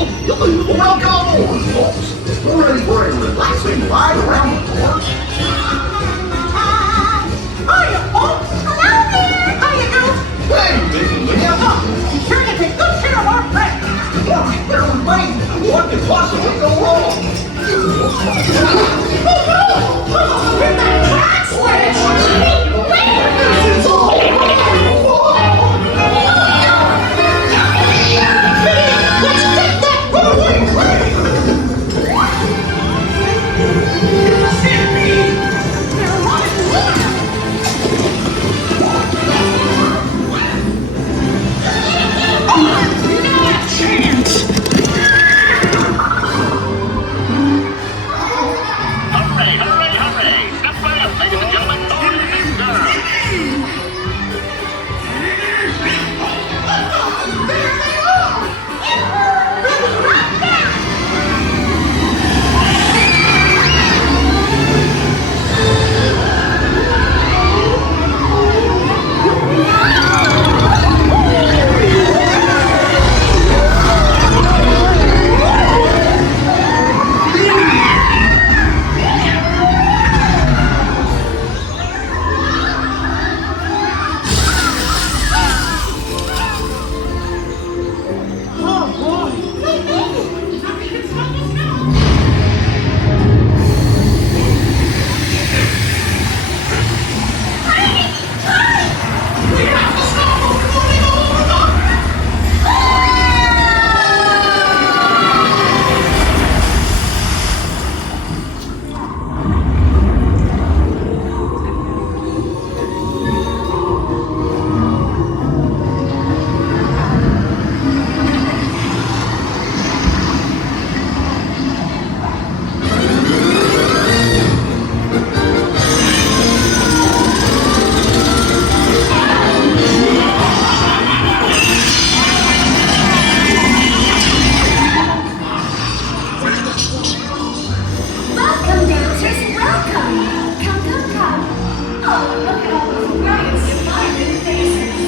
Welcome aboard, folks. We're ready for a relaxing ride around the park. Hiya, folks. Hello there. Hiya, Al. Hey, Mrs. Liam. Be sure to take good care of our friends. Bear with me. What could possibly go wrong? Oh, no. We're that track switch. Where? It's all Let's take that runaway train. They're running. Not a chance. Hooray, hooray, hooray! Step right up, ladies and gentlemen, boys and girls. There they are. Right now. Oh boy. They made it. I think it's almost gone. Hurry! Hurry! We have to stop them before they go over the Welcome, dancers, welcome! Come. Oh, look at all those bright, smiling faces.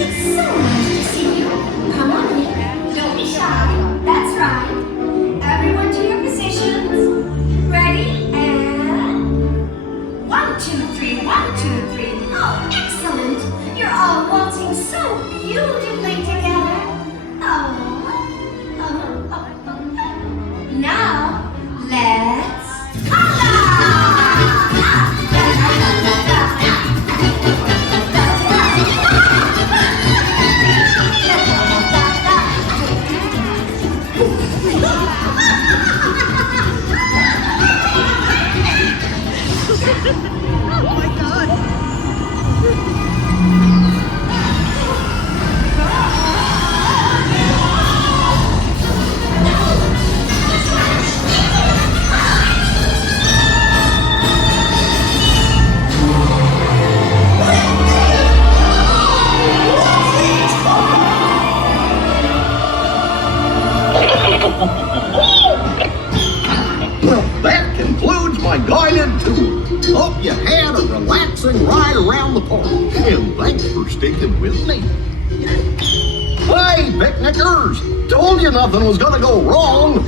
It's so nice to see you. Come on in. Don't be shy. That's right. Everyone to your positions. Ready, and... 1, 2, 3, 1, 2, 3. Oh, excellent. You're all waltzing so beautifully together. Oh. Now, let's Oh my God! Well, that concludes my guided tour. Hope you had a relaxing ride around the park, and thanks for sticking with me. Hey, picnickers! Told you nothing was gonna go wrong.